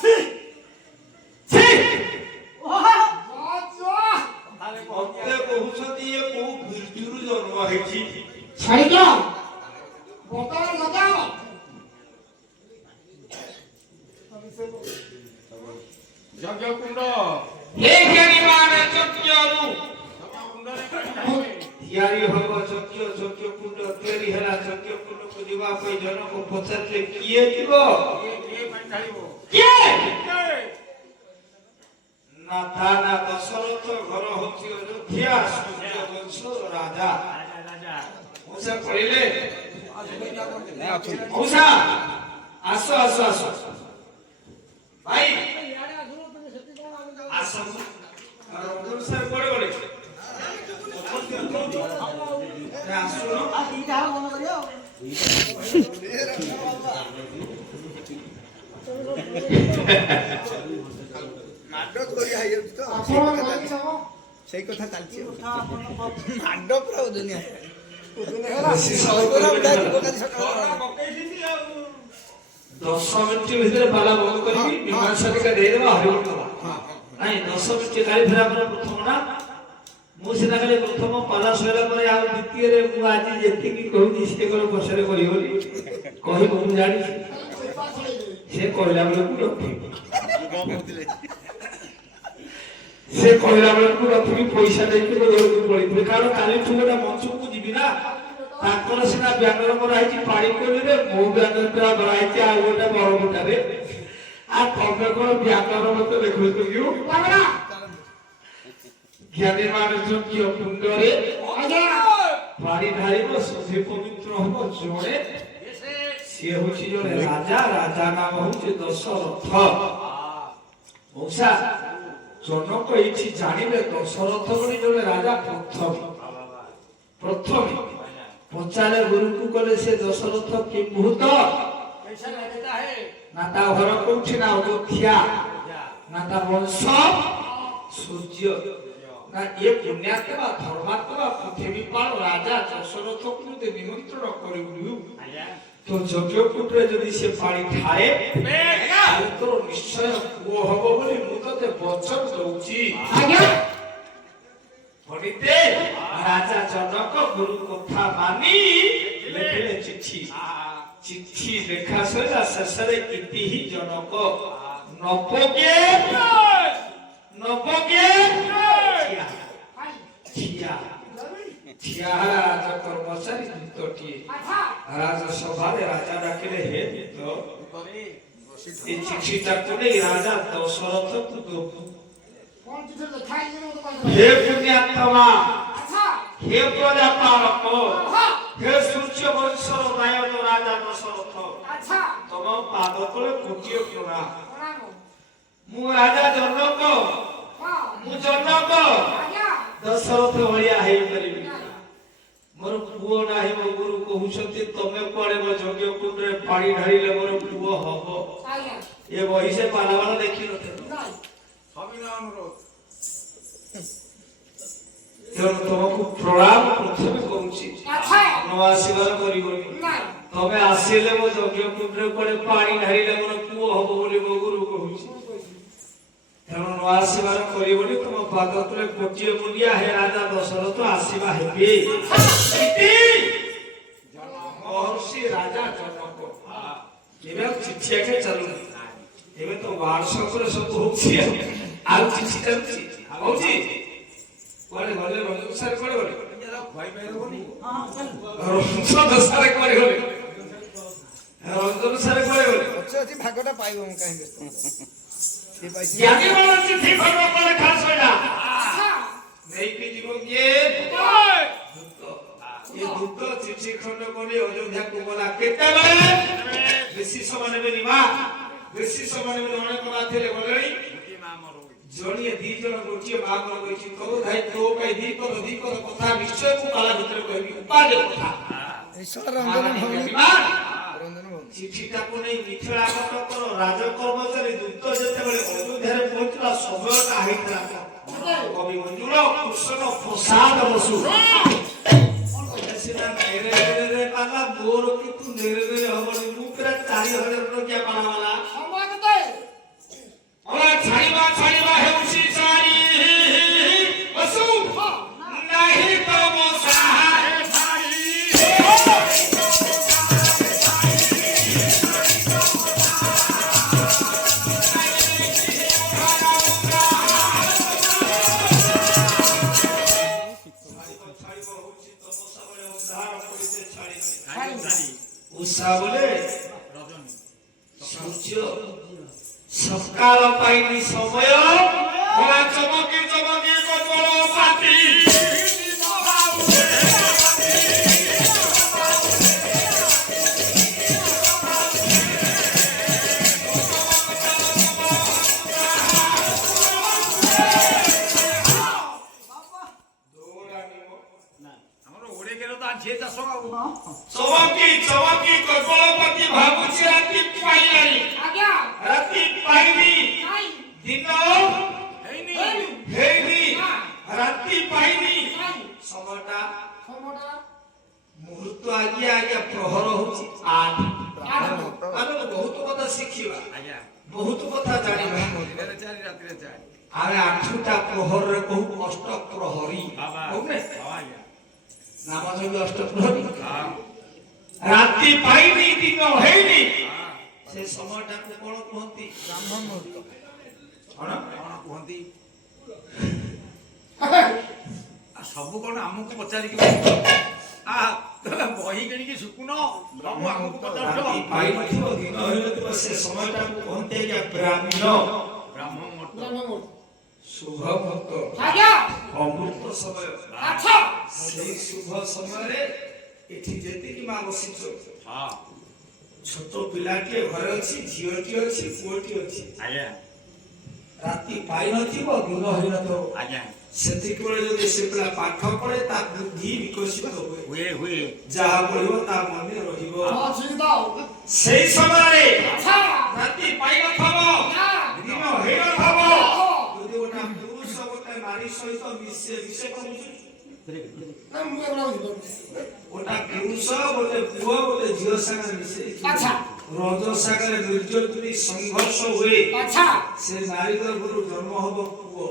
ছি ছি हे জ্ঞানীমান চক্রু ইয়ারি হব চক্র চক্র কুণ্ড তৈরি হেলা চক্র কুণ্ডକୁ ଯିବା ପାଇଁ ଜଣକୁ ପଚାରିଲେ କିଏ ଯିବ କିଏ না তা না দশরথ ঘর হচ্ছে অযোধ্যা সূর্য বংশর রাজা মুসা কইলে মুসা আসো আসো আসো ভাই আসো আর ওদের স্যার পড়ে পড়ে আসো না এইটা মনে করিও নাটক করি আইও তো সেই কথা চালছে নাটক পুরো দুনিয়া দশ মিনিট ভিতরে পালা বন্ধ করি মীমাংসাটিকা ଦେଇଦେବା ହରିବର୍ତ୍ତମା ନାଇଁ 10 ମିନିଟ କାଲି ଫେରା ପରେ ପ୍ରଥମ ନା ମୁଁ ସିନା କାଲି ପ୍ରଥମ ପାଲା ସରିଲା ପରେ ଆଉ ଦ୍ୱିତୀୟରେ ମୁଁ ଆଜି ଯେତିକି କହୁଛି ସେ କଣ ପଛରେ କରିବନି କହିବ ମୁଁ ଜାଣିଛି ସେ କହିଲା ବେଳକୁ ସେ କହିଲା ବେଳକୁ ରଖିକି ପଇସା ଦେଇକି ଘରକୁ ପଳେଇଥିଲେ କାରଣ କାଲିଠୁ ଗୋଟେ ମଞ୍ଚକୁ ଯିବି ନା ତାଙ୍କର ସିନା ବ୍ୟାନର କରାହେଇଛି ପାଣିକୋଇଲିରେ ମୋ ବ୍ୟାନରଟା କରାହେଇଛି ଆଉ ଗୋଟେ ବରମୁଣ୍ଡାରେ ଆଉ ତମେ କଣ ବ୍ୟାନର ମତେ ଦେଖୁଛ କି ଜ୍ଞାନୀ ମାନେ ଯୋଗ୍ୟ କୁଣ୍ଡରେ ପାଣି ଢାଳିବ ଶୁଦ୍ଧି ପବିତ୍ର ହବ ଜଣେ ସିଏ ହଉଛି ଜଣେ ରାଜା ରାଜା ନାମ ହଉଛି ଦଶରଥ ମଉସା ଜନକ ଏଇଠି ଜାଣିଲେ ଦଶରଥ ବୋଲି ଜଣେ ରାଜା ପ୍ରଥମେ ପଚାରେ ଗୁରୁକୁ କଲେ ସେ ଦଶରଥ କି ମୁହୂର୍ତ୍ତ ନା ତା ଘର କୋଉଠି ନା ଅଯୋଧ୍ୟା ନା ତା ବଂଶ ସୂର୍ଯ୍ୟ ନା ଏ ପୁଣ୍ୟାତ୍ମା ଧର୍ମାତ୍ମା ପୃଥିବୀପାଳ ରାଜା ଦଶରଥକୁ ଯଦି ନିମନ୍ତ୍ରଣ କରିବୁ তো যজ্ঞকূটে যদি সে পানি ঢালে তাহলে তোর নিশ্চয় পুଅ হব বলে ମୁଁ ତତେ ବଚନ ଦଉଛି পণ্ডিতে রাজা জনক গুরু কথা মানি লেখিলে চিঠি চিঠি লেখা সরিলা শেষরে ইতি হি জনক নবগে ঠিয়া ঠিয়া রাজা কর্মচারী দূতটিয়ে রাজসভারে রাজা ডাকিলে হে দূত এই চিঠিটাকে নেই রাজা দশরথকে দেবো হে পুণ্যাত্মা হে প্রজাপালক হে সূর্য বংশর নায়ক রাজা দশরথ তম পাদ তলে কোটিয়ে প্রণাম মু রাজা জনক দশরথ ভଳିଆ ହେଇପାରିବି ମୋର ପୁଅ ନାହିଁ ମୋ ଗୁରୁ କହୁଛନ୍ତି ତମେ କୁଆଡେ ମୋ ଯଜ୍ଞ କୁଣ୍ଡରେ ପାଣି ଢାଳିଲେ ମୋର ପୁଅ ହବ ଏ ବହି ସେ ପାଲାବାଲା ଦେଖିନଥିଲେ ତେଣୁ ତମକୁ ପ୍ରଣାମ ପ୍ରଥମେ କରୁଛି ନ ଆସିବାର କରିବନି ତମେ ଆସିଲେ ମୋ ଯଜ୍ଞ କୁଣ୍ଡରେ କୁଆଡେ ପାଣି ଢାଳିଲେ ମୋର ପୁଅ ହବ ବୋଲି ମୋ ଗୁରୁ କହୁଛି ତେଣୁ ନ ଆସିବାର କରିବନି ତମ ପାଦ ତଳେ ଗୋଟିଏ ମୁଣ୍ଡିଆ ହେ ରାଜା ଦଶରଥ ଆସିବା ହେବେ ମହର୍ଷି ରାଜା ଜନକ ଏବେ ଆଉ ଚିଠି ଆଗେ ଚାଲୁନି ଏବେ ତ ହ୍ୱାଟ୍ସଆପରେ ସବୁ ହଉଛି ଆଉ ଚିଠି ଚାଲୁଛି ହଉଛି କୁଆଡେ ଗଲେ ରଞ୍ଜନ ସାର୍ କୁଆଡେ ଗଲେ ରଞ୍ଜନ ସାର୍ କୁଆଡେ ଗଲେ ରଞ୍ଜନ ସାର୍ କୁଆଡେ ଗଲେ ଅଛି ଭାଗଟା ପାଇବ ମୁଁ କାହିଁକି জ্ঞানী বলার চিঠি খন্ড করে খাস হইলা নেইকি জীব কে দূত চিঠি খন্ড করে অযোধ্যাକୁ গলা কেତେବେଳେ বেশি সময় নেবে নিমা বেশি সময় নেবে অনেক কথা ଥିଲେ বলেই জড়িয়ে ଦି ଜଣ ଗୋଟିଏ ମା ମର କହିଛି କହୁ ଭାଇ ତୋ ପାଇଁ ଦି ପଦ କଥା ନିଶ୍ଚୟ ମୁଁ ପାଲା ଭିତରେ କହିବି ଉପାଦେ କଥା ଈଶ୍ୱର ରଞ୍ଜନ ଚିଠିଟାକୁ ନେଇ ମିଥିଳାଗତଙ୍କର ରାଜ କର୍ମଚାରୀ ଦୂତ ଯେତେବେଳେ ଅଯୋଧ୍ୟାରେ ପହଞ୍ଚିଲା ସମୟଟା ହେଇଥିଲା କବି ମଞ୍ଜୁଳ କୃଷ୍ଣ ପ୍ରସାଦ ବସୁ ସିନା ନେରେ ପାଲା ମୋର କିନ୍ତୁ ନେରେ ହବନି ମୁଁ ପୁରା 4000 ଟଙ୍କିଆ ପାଲାବାଲା ଛାଡ଼ିବା ହେଉଛି ଚାରି ବସୁ ନାହିଁ ତ ମୋ ସାହାରେ ବର୍ଷା ବୋଲେ ସୂର୍ଯ୍ୟ ସକାଳ ପାଇନି ସମୟ ଚମକି ଚମକି କଜଳ ପାତି চমকি চমকি কজলপতি ভাবুছি রাতি পাইলানি রাতি পাইনি দিন ହେଇନି ରାତି ପାଇନି সময়টা ମୁହୂର୍ତ୍ତ ଆଜ୍ଞା ଆଜ୍ଞା ପ୍ରହର ହଉଛି 8 ଆମେ ବହୁତ କଥା ଶିଖିବା ବହୁତ କଥା ଜାଣିବା ଆମେ 8ଟା ପ୍ରହରରେ କହୁ ଅଷ୍ଟ ପ୍ରହରୀ ନାମ ଯୋଗ ଅଷ୍ଟ ପ୍ରହରୀ ରାତି ପାଇନି ଦିନ ହେଇନି ସେ সময়ଟାକୁ କଣ କୁହନ୍ତି ବ୍ରାହ୍ମ ମୁହୂର୍ତ୍ତ କଣ କୁହନ୍ତି ସବୁ କଣ ଆମକୁ ପଚାରିକି ବହି କିଣିକି ଶୁକୁନ ସବୁ ଆମକୁ ପଚାରୁଛ ପାଇନଥିବ ଦିନ ହେଇନଥିବ ସେ সময়ଟାକୁ କୁହନ୍ତି ଆଜ୍ଞା ବ୍ରାହ୍ମ ମୁହୂର୍ତ୍ତ ଶୁଭ ମୁହୂର୍ତ୍ତ ଅମୃତ ସମୟ ସେଇ ଶୁଭ ସମୟରେ ଏଠି ଯେତିକି ମା ବସିଛ ଛୋଟ ପିଲାଟିଏ ଘରେ ଅଛି ଝିଅଟି ଅଛି ପୁଅଟି ଅଛି ରାତି ପାଇନଥିବ ଦିନ ହେଇନଥିବ ସେତିକିବେଳେ ଯଦି ସେ ପିଲା ପାଠ ପଢେ ତା ବୁଦ୍ଧି ବିକଶିତ ହୁଏ ଯାହା ପଢିବ ତା ମନେ ରହିବ ସେଇ ସମୟରେ ରାତି ପାଇନଥିବ ଦିନ ହେଇନଥିବ ଯଦି ଗୋଟେ ପୁରୁଷ ଗୋଟେ ନାରୀ ସହିତ ମିଶେ କରୁଛି ଗୋଟା ପୁରୁଷ ଗୋଟେ ପୁଅ ଗୋଟେ ଝିଅ ସାଙ୍ଗରେ ମିଶେ ରଜ ସାଙ୍ଗରେ ନିର୍ଜନ ସଂଘର୍ଷ ହୁଏ ସେ ନାରୀ ଗର୍ଭରୁ ଜନ୍ମ ହବ ପୁଅ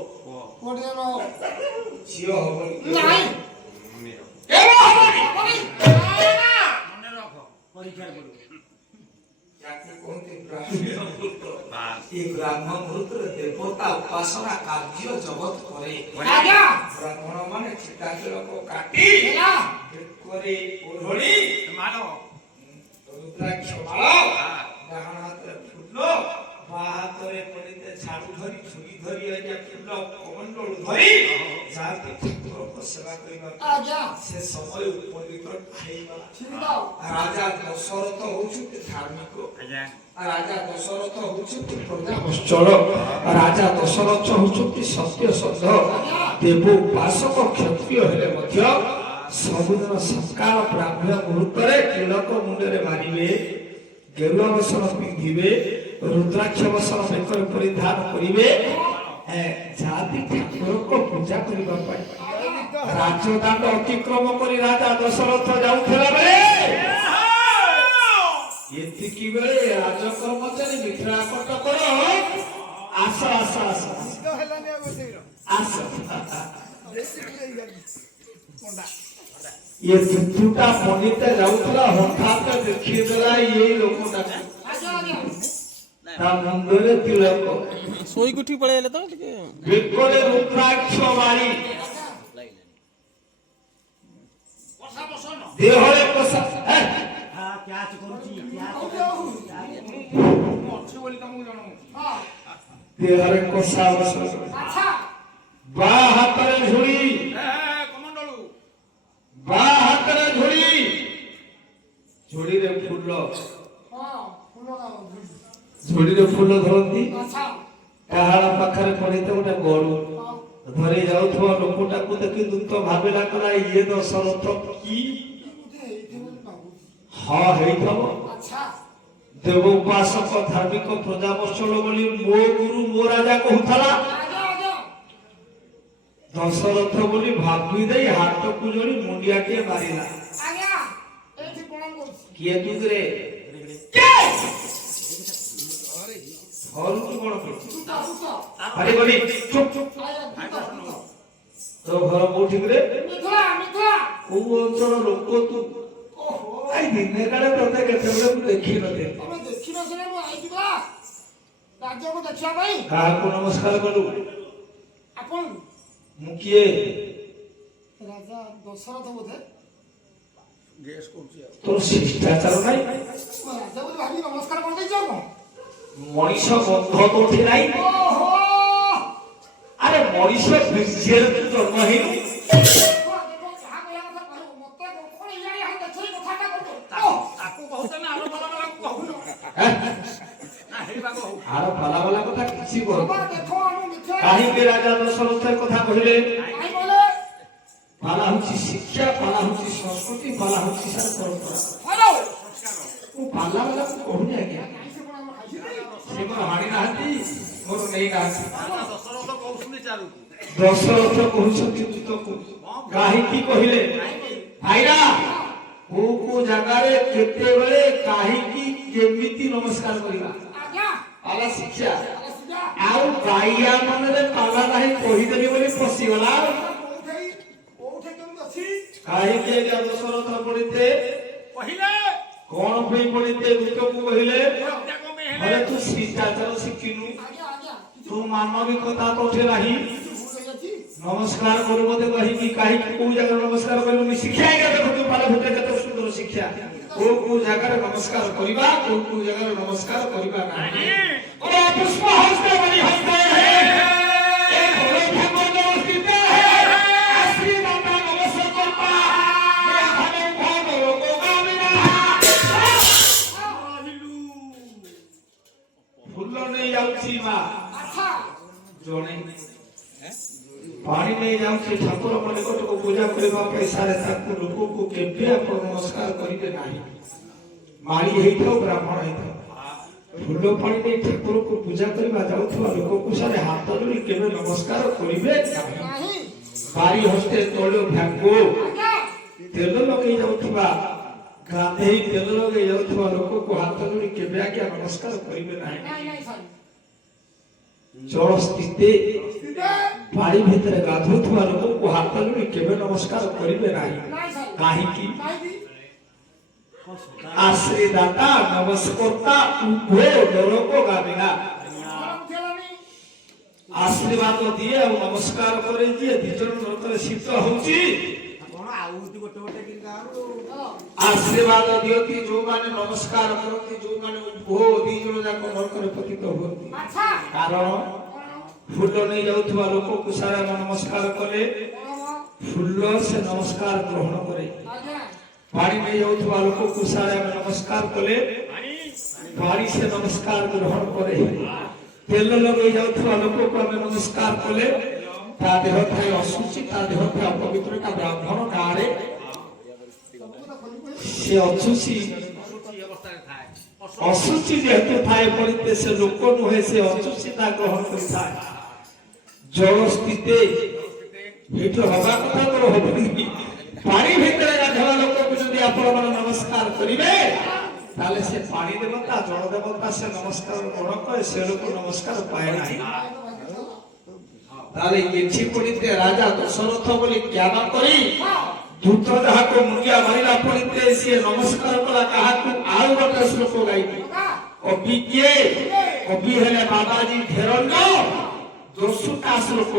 ଝିଅ ହବନି ବ୍ରାହ୍ମ ମୁହୂର୍ତ୍ତରେ ଦେବତା ଉପାସନା କାର୍ଯ୍ୟ ଜଗତ କରେ ବ୍ରାହ୍ମଣ ମାନେ ଚିତାଚଳକ କାଟି ବେକରେ ଓଢ଼ଣି ରୁଦ୍ରାକ୍ଷ ମାଳ ଡାହାଣ ହାତରେ ଫୁଲ ବାଁ ହାତରେ ପଡ଼ିତେ ଝାଡୁ ଧରି ଝୁଡ଼ି ଧରି ଆଜ୍ଞା ଫୁଲ କମଣ୍ଡଳ ଧରି ଯାଆନ୍ତି ଠାକୁରଙ୍କ ସେବା କରିବା ସେ ସମୟ ଉପନୀତ ହେଇଗଲା ରାଜା ଦଶରଥ ହଉଛନ୍ତି ଧାର୍ମିକ ରାଜା ଦଶରଥ ହଉଛନ୍ତି ପ୍ରଜାବତ୍ସଳ ରାଜା ଦଶରଥ ହଉଛନ୍ତି ସତ୍ୟସନ୍ଧ ଦେବ ଉପାସକ କ୍ଷତ୍ରିୟ ହେଲେ ମଧ୍ୟ ସବୁଦିନ ସକାଳ ବ୍ରାହ୍ମଣ ମୁହୂର୍ତ୍ତରେ ତିଳକ ମୁଣ୍ଡରେ ମାରିବେ ଗେରୁଆ ବସନ ପିନ୍ଧିବେ ରୁଦ୍ରାକ୍ଷ ବସନ ବେକରେ ପରିଧାନ କରିବେ ଯାଆନ୍ତି ଠାକୁରଙ୍କ ପୂଜା କରିବା ପାଇଁ ରାଜଦାଣ୍ଡ ଅତିକ୍ରମ କରି ରାଜା ଦଶରଥ ଯାଉଥିଲା ବେଳେ ଏତିକି ବେଳେ ରାଜକର୍ମଚାରୀ ମିତ୍ରା କଟକର ଆସ ଆସ ଆସ ଆସ ये दुटा पनिते जाउतला हठात देखिदेला ये लोकटाके ता मुंडरे तिलक सोई गुठी पळेले तो टिके बेकोले रुद्राक्ष मारी कोसा बसन देहरे कोसा हां क्याच करूची क्याच अच्छे बोली तुमको जानो हां देहरे कोसा बसन अच्छा बा हातरे झुड़ी बा हातरे झोड़ी झोड़ी रे फूल झोड़ी रे फूल धरती काहाळ पाखरे पड़िते गोटे गरु धरी जाउथवा लोकटाकू देखि दुत भाबिला कला ये दशरथ की हां हेइथव देव उपासक धार्मिक प्रजावत्सल बोली मो गुरु मो राजा कहूथला दशरथ बोली भाभी दे हाथ को जोड़ी मुंडिया के मारिला आज्ञा एठी प्रणाम कर किए तुगरे के और तू कोन कर अरे बोली चुप तो घर कोठी रे मिथुला ओ अंचल लोक तू ओहो आई दिने काले तते केतेबे मु देखि न दे तमे देखि न सने मु आई दिबा राज्य को देखिया भाई का को नमस्कार करू अपन मुकिए राजा दशरथ बोधे তোর শিষ্টাচার নাই নমস্কার করে যাও মଣିষ বন্ধ কোঠে নাই আরে মଣିষ বীর্যের জন্ম হইল আর ভালা ভালা কথা কিছু কর কাহিঁকি রাজা দশরথের কথা কহিলে পালা হচ্ছে শিক্ষা পালা হচ্ছে সংস্কৃতি পালা হচ্ছে সার পরম্পরা ও পালা বালা কহুনি আজ্ঞা সে মোর হাড়ি নাহাନ୍ତି মোর নেই নাহাନ୍ତି ଦଶରଥ କହୁଛନ୍ତି ତୁତକୁ କାହିଁକି କହିଲେ ଭାଇରା କୋଉ କୋଉ ଜାଗାରେ କେତେବେଳେ କାହିଁକି କେମିତି ନମସ୍କାର କରିବା ପାଲା ଶିକ୍ଷା ଆଉ ବାଇଆ ମନରେ ପାଲା ନାହିଁ କହିଦେଲି ବୋଲି ଫସିଗଲା କାହିଁକି ଆଜ୍ଞା ଦଶରଥ ପଢିତେ କଣ ପାଇଁ ପଢିତେ ତୁତକୁ କହିଲେ ଘରେ ତୁ ଶିଷ୍ଟାଚାର ଶିଖିନୁ ତୁ ମାନବିକତା ତୋଠେ ନାହିଁ নমস্কার করব তো কহি কাহি কোন জায়গায় নমস্কার করব শিক্ষা আগে দেখো তো পালে ভূতে কত সুন্দর শিক্ষা কোন জায়গায় নমস্কার করিবা কোন জায়গায় নমস্কার করিবা না ও পুষ্প হস্তে বলি হস্তে হে এই হলো ঠাকুর নমস্কৃত হে আশ্রী বাবা নমস্কার করবা এ ভাবে ভাব লোক গামিনা ফুল নেই যাচ্ছি মা আচ্ছা জনে पानी नहीं जाऊँ ठाकुर मन निकट को पूजा करने पैसा लोक को केवे आप नमस्कार करेंगे नहीं माड़ी होता ब्राह्मण होता फूल पानी नहीं ठाकुर को पूजा करवा जाऊँ लोक को सारे हाथ जोड़ी केवे नमस्कार करेंगे बारी हस्ते तले भांगो तेल लगे जाऊँ गाधे तेल लगे जाऊँ लोक को हाथ जोड़ी केवे आज्ञा नमस्कार करेंगे नहीं जल स्थिति पानी भितर गाधुवा लोक को हाथ जोड़ी केवे नमस्कार करेंगे नहीं काहींकी आश्रयदाता नमस्कर्ता उभो नरको गामिना आशीर्वाद दिए और नमस्कार करे दिए दिजन नरकरे शीत होउची आशीर्वाद दियती जो माने नमस्कार करती जो माने उभो दिजन जाको नरकरे पतित होती कारण फूल नहीं जाउथवा लोक को सारा नमस्कार करे फूल से नमस्कार ग्रहण करे पानी नहीं जाउथवा लोक को सारा नमस्कार करे पानी से नमस्कार ग्रहण करे तेल लगे जाउथवा लोक को हम नमस्कार करे ता देह थाय असुचि ता देह थाय अपवित्र का ब्राह्मण गारे से असुचि असुचि जेतु थाय पड़िते से लोक नुहे से असुचिता ग्रहण करता जल स्थिति हेतु हवा कथा तो होबनी पानी भीतर गाधवा लोक को यदि आपण मन नमस्कार करिवे ताले से पानी देवता जल देवता से नमस्कार ग्रहण करे से लोक नमस्कार पाए नाही ताले एठी पड़िते राजा दशरथ बोली ज्ञान करी दूत जहा को मुंगिया मारिला पड़िते से नमस्कार कला कहा को आउ गोटे श्लोक गाई कवि के कवि हेले बाबाजी घेरण्य दशुटा श्लोक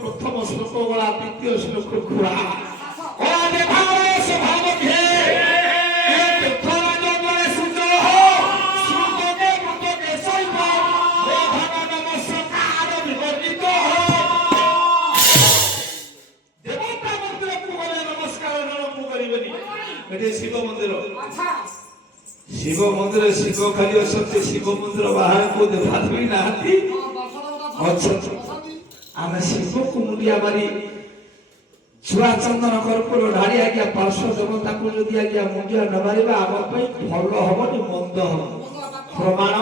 प्रथम श्लोक वाला द्वितीय श्लोक खुरा ओरे भावे स्वभाव भे एक थोड़ा जो बड़े सुंदर हो सुंदर के मुंडो के सैव मोहन नमस्कार विवर्तित हो देवता मंदिर को बोले नमस्कार को करिबनी एटे शिव मंदिर अच्छा शिव मंदिर शिव खाली असते शिव मंदिर बाहर को देखा भी नाहती अच्छा आमे शिव को मुंडिया मारी छुआ चंदन कर्पूर ढाड़ी आज्ञा पार्श्व देवता को यदि आज्ञा मुंडिया न मारिबा आम पई भल हबनी मंद हब प्रमाण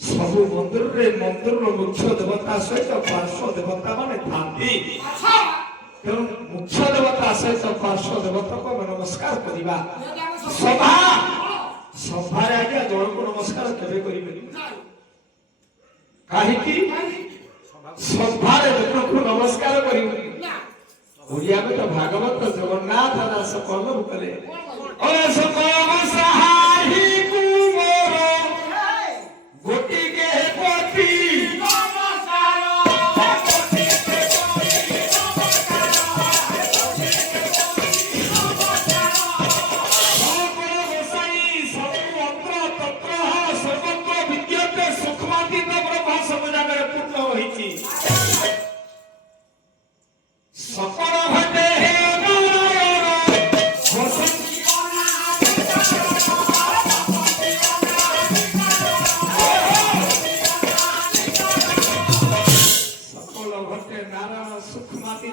सब मंदिर रे मंदिर रो मुख्य देवता सहित पार्श्व देवता माने थांती तेणु मुख्य देवता सहित पार्श्व देवता को नमस्कार करिबा सभा सभारे आज्ञा जन को नमस्कार केबे करिबे काहेकि सभारे जन को नमस्कार करिबे ओडिया में तो भागवत जगन्नाथ दास कलम करे ओ सकल सहाही कुमोर गोटी के पति नमस्कार गोटी के पति नमस्कार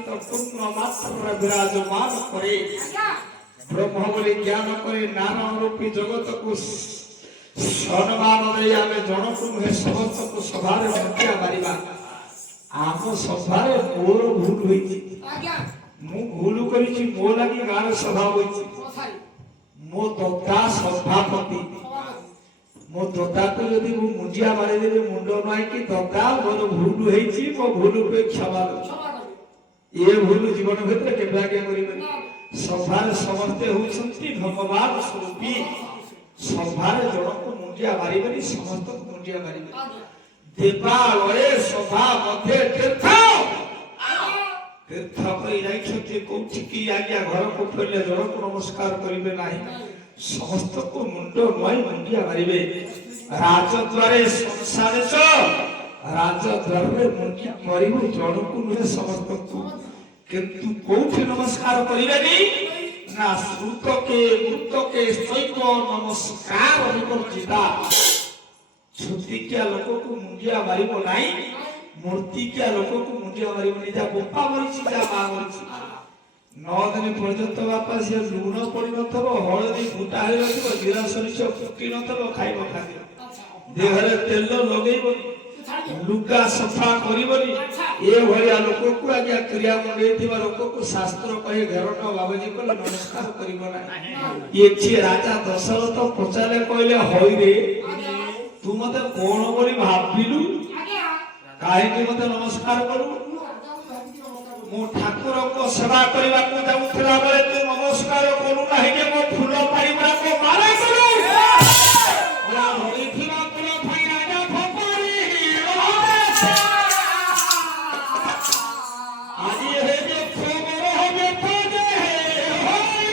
অনন্ত পূর্ণ মাত্রা বিরাজমান করে আজ্ঞা ব্রহ্ম বলে জ্ঞান করে নানা রূপী জগতକୁ সম্মান দেই ଆମେ ଜଣକୁ ନୁହେଁ ସମସ୍ତଙ୍କୁ ସଭାରେ ବଞ୍ଚିବା ପାରିବା ଆମ ସଭାରେ ମୋର ଭୁଲ ହୋଇଛି ଆଜ୍ଞା ମୁଁ ଭୁଲ କରିଛି ମୋ ଲାଗି ଗାଁରେ ସଭା ହୋଇଛି ମଶାଇ ମୋ ଦଦା ସଭାପତି ସଭାପତି ମୋ ଦଦାକୁ ଯଦି ମୁଁ ମୁଣ୍ଡିଆ ମାରିଦେବି ମୁଣ୍ଡ ନୁଆଁକି ଦଦା ମୋର ଭୁଲ ହେଇଛି ମୋ ଭୁଲ ପାଇଁ କ୍ଷମା କର କ୍ଷମା କରିବେ ଏ ଭୁଲ ଜୀବନ ଭିତରେ କେବେ ଆଜ୍ଞା କରିବେନି ନା ସଭାରେ ସମସ୍ତେ ହଉଛନ୍ତି ଭଗବାନ ସ୍ୱରୂପୀ ସଭାରେ ଜଣକୁ ମୁଣ୍ଡିଆ ମାରିବେନି ସମସ୍ତଙ୍କୁ ମୁଣ୍ଡିଆ ମାରିବେ ଆଜ୍ଞା ଦେବାଳୟରେ ସଭା ମଧ୍ୟରେ ତୀର୍ଥ ଆଜ୍ଞା ତୀର୍ଥ କରି ଯାଇଛନ୍ତି କୋଉଠିକି ଆଜ୍ଞା ଘରକୁ ଫେରିଲେ ଜଣକୁ ନମସ୍କାର କରିବେ ନାହିଁ ସମସ୍ତଙ୍କୁ ମୁଣ୍ଡ ନୁଆଇ ମୁଣ୍ଡିଆ ମାରିବେ ରାଜଦ୍ୱାରେ ସଂସାରେଶ ରାଜଦ୍ୱାରରେ ମୁଣ୍ଡିଆ ମାରିବୁ ଜଣକୁ ନୁହେଁ ସମସ୍ତଙ୍କୁ କିନ୍ତୁ କୋଉଠି ନମସ୍କାର କରିବେନି ନା ଶ୍ରୁତକେ ମୃତକେ ଶୈବ ନମସ୍କାର ବିବର୍ଜିତା ଛୁତିକିଆ ଲୋକକୁ ମୁଣ୍ଡିଆ ମାରିବ ନାହିଁ ମୂର୍ତ୍ତିକିଆ ଲୋକକୁ ମୁଣ୍ଡିଆ ମାରିବନି ଯା ବୋପା ମରିଛି ଯା ମା ମରିଛି 9 ଦିନ ପର୍ଯ୍ୟନ୍ତ ବାପା ସିଏ ଲୁଣ ପଡିନଥିବ ହଳଦୀ ଫୁଟା ହେଇନଥିବ ଜିରା ସୋରିଷ ଫୁଟି ନଥିବ ଖାଇବ ଖାଦ୍ୟ ଦେହରେ ତେଲ ଲଗେଇବନି ଲୁଗା ସଫା କରିବନି ଏଭଳିଆ ଲୋକକୁ ଆଜ୍ଞା କ୍ରିୟା ମଣ୍ଡେଇଥିବା ଲୋକକୁ ଶାସ୍ତ୍ର କହି ଘେରଣ ବାବାଜୀ କଲେ ନମସ୍କାର କରିବ ନାହିଁ ଏଠି ରାଜା ଦଶରଥ ପଚାରେ କହିଲେ ହଇରେ ତୁ ମତେ କଣ ବୋଲି ଭାବିଲୁ ଆଜ୍ଞା କାହିଁକି ମତେ ନମସ୍କାର କରୁ ମୁଁ ରାଜା ବୋଲି ଭାବିକି ନମସ୍କାର କରୁଛି ମୁଁ ଠାକୁରଙ୍କ ସେବା କରିବାକୁ ଯାଉଥିଲା ବେଳେ ତୁ ନମସ୍କାର କରୁ ନାହିଁ ଯେ ମୋ ଫୁଲ ପାଣି ଗୁଡାକ ମାରା କରୁ ଧରିଥିବା ଫୁଲ ପାଣି ରାଜା ଫୋପାଡ଼ି ଆଜି ହେବେ ଖବର ହେବେ ପଦେ ହୋଇ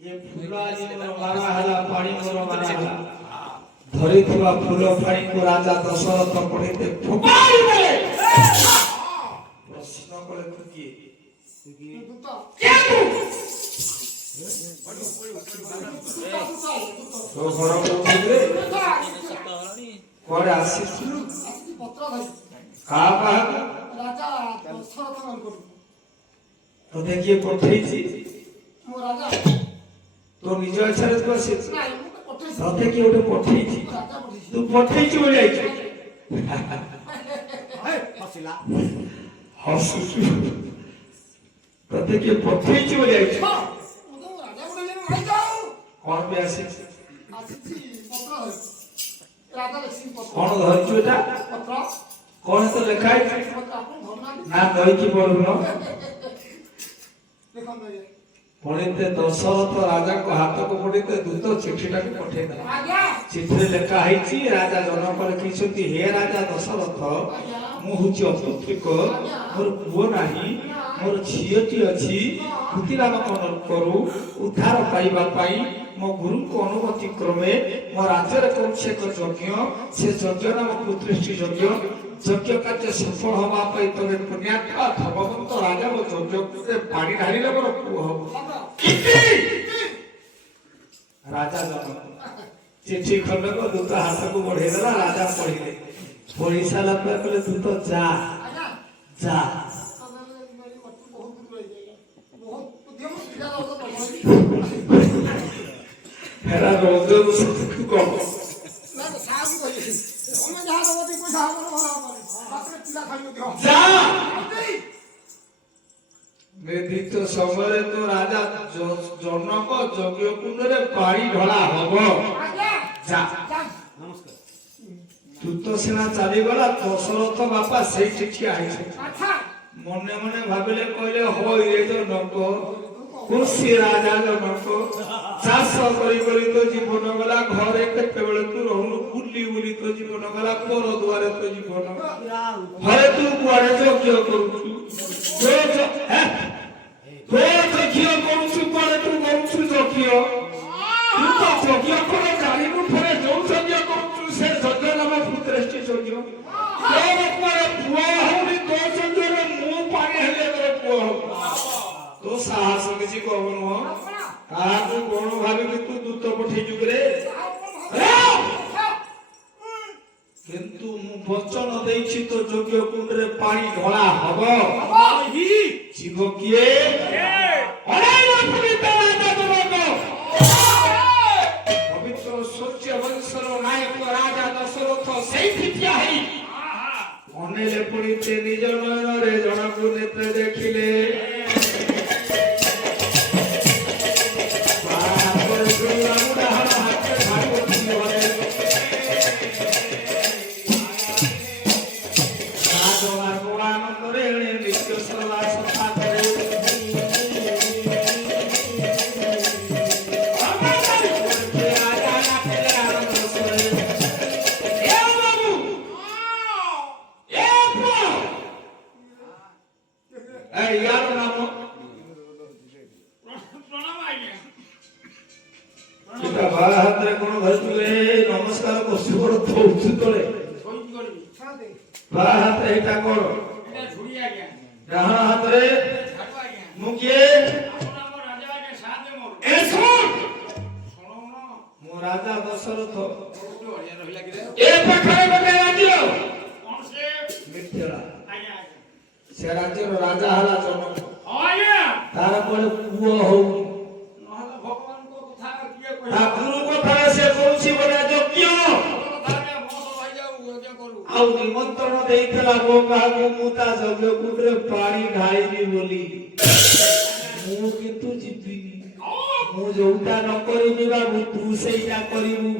ये फूल आजी मोर मारा हला पानी मोर मारा हला धरिଥିବା फूल पानी को राजा दशरथ पड़िते फुपाई देले प्रश्न करे तू किए ଦୂତ क्या तू ଦୂତ तो घर को बोले ଦୂତ कोड़े आसीथिलु ଆସିକି ପତ୍ର ଧରି का कहा ରାଜା ଦଶରଥ ମାନଙ୍କୁ तो देखिए पठेइछि ମୋ ରାଜା तो निज इच्छारे तू आसी ନାଇଁ ମୁଁ ତ ପଠେଇଛି तते कि ओटे पठेइछि ମୁଁ ରାଜା ପଠେଇଛି तू पठेइछि बोली आइछि हसुछु तते कि पठेइछि बोली आइछि ହଁ ମୁଁ ତ ରାଜା ପଠେଇଲି ମୁଁ ଭାଇ ଯାଉ कोन भी आसी ଆସିଛି ପତ୍ର ଧରି ରାଜା ଲେଖିଛି ପତ୍ର कोन धरिछु एटा ପତ୍ର कोन तो लिखा है ପତ୍ର ଆପଣ ଧରୁନାହାନ୍ତି ना कहि कि बोलनो ଦେଖନ୍ତୁ ଆଜ୍ଞା पढ़िते दशरथ राजा को हाथ को पढ़िते दूत चिठीटा को पठे देला ଆଜ୍ଞା चिठी लिखा है राजा जनक लिखिछंती हे राजा दशरथ मु हुची अपुत्रिक मोर पुओ नाही मोर झियटी अछि पुतिराम कनर करू उद्धार पाइबा पाई मो गुरु को अनुमति क्रमे मो राज्य रे कौन एक यज्ञ से यज्ञ नाम पुत्रेष्टि यज्ञ यज्ञ कार्य सफल हवा पाई तबे पुण्यात्मा भगवंत राजा मो यज्ञ के पानी ढालिले मोर पुओ हो राजा जनक चिठी खंड को दूत हाथ को बढ़े देला राजा पढ़िले पढ़ी साला पर कहले दूत जा ଆଜ୍ଞା जा ବହୁତ ଦୂର ହେଇଯାଏ ବହୁତ ଉଦ୍ୟମ କ୍ରୀଡ଼ା ରହୁଛ हेरा रोज से को ନା ସାହାଯ୍ୟ କରିବେ ତମେ ଯାହା ଦେବ ଦି ପଇସା ହବ ଭଲ ହବ ମାତ୍ର ପିଲା ଖାଇବ ଦିଅ जा निर्दिष्ट समय तो राजा जनक यज्ञ कुंड रे पानी ढला हबो ଆଜ୍ଞା जा ଯା तू तो सेना चली गला दशरथ बापा से चिठी आइছে ଆଚ୍ଛା मने मने भाबिले कहले होई रे जनक खुशी राजा जनक चाष करी करी तो जीवन गला घरे केतेबेले तू रहनु बुली बुली तो जीवन गला पर दुआरे तो जीवन हरे तू कुआरे यज्ञ करूछु तो हैं तो यज्ञ करूछु कुआरे तू करूछु यज्ञ तू तो यज्ञ करे जानी मु फरे जो यज्ञ करूछु से यज्ञ नाम पुत्रेष्टि यज्ञ तो कुआरे पुआ होनी तो यज्ञ रे मु पानी हेले रे पुआ କବ ନୁହଁ କାହାକୁ କଣ ଭାବିକି ତୁ ଦୂତ ପଠେଇଛୁ ରେ କିନ୍ତୁ ମୁଁ ବଚନ ଦେଇଛି ତ ଯୋଗ୍ୟ କୁଣ୍ଡରେ ପାଣି ଢଳା ହବ ଯିବ କିଏ ପବିତ୍ର ସୂର୍ଯ୍ୟ ବଂଶର ନାୟକ ରାଜା ଦଶରଥ ସେଇଠି ଠିଆ ହେଇ ଅନେଇଲେ ପୁଣି ସେ ନିଜ ନୟନରେ ଜଣକୁ ନେତ୍ରେ ଦେଖିଲେ ନମସ୍କାର ବସି ବଡ ଦଉଛୁ ତଳେ ବାହା ହାତରେ ଏଇଟା କଣ ଡାହାଣ ହାତରେ ମୁଁ କିଏ ମୋ ରାଜା ଦଶରଥ ଏ ପାଖରେ ଗୋଟେ ରାଜ୍ୟ ମିଥିଳା ସେ ରାଜ୍ୟର ରାଜା ହେଲା ଜନକ ତାର ପରେ ପୁଅ ହଉ ଠାକୁର କଥା ସେ କହୁଛି ବୋଲେ ଯୋଗ୍ୟ ଆଉ ନିମନ୍ତ୍ରଣ ଦେଇଥିଲା ମୋ କାହାକୁ ମୁଁ ତା ଯଜ୍ଞ କୁଣ୍ଡରେ ପାଣି ଢାଳିବି ବୋଲି ମୁଁ କିନ୍ତୁ ଯିବିନି ମୁଁ ଯୋଉଟା ନ କରିବି ବାବୁ ତୁ ସେଇଟା କରିବୁ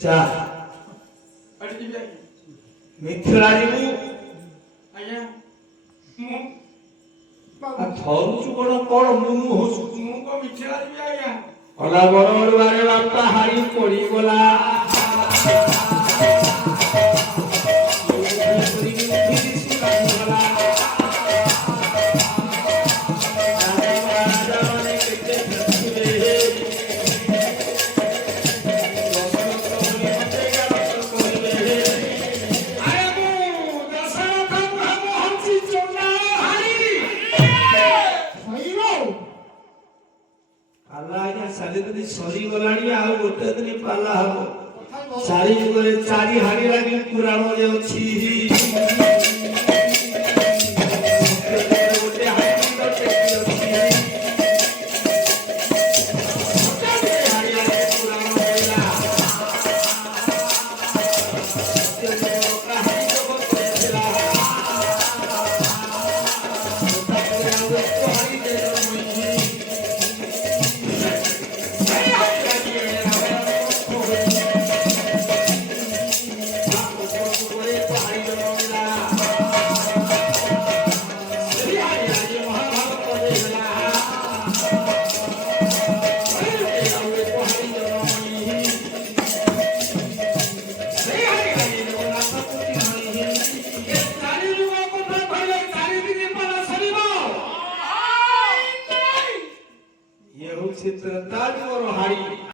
जा मिथिला जीवु आज्ञा मु थरुचु कोन कोन मु होसु मु को मिथिला जीवि आज्ञा अला बरोड बारे बापा हाड़ी पड़ी गला सरी गलाणी आ गोटे दिन पाला हबो चारि जुगरे चारि हाड़ी लागी पुराण जे अछि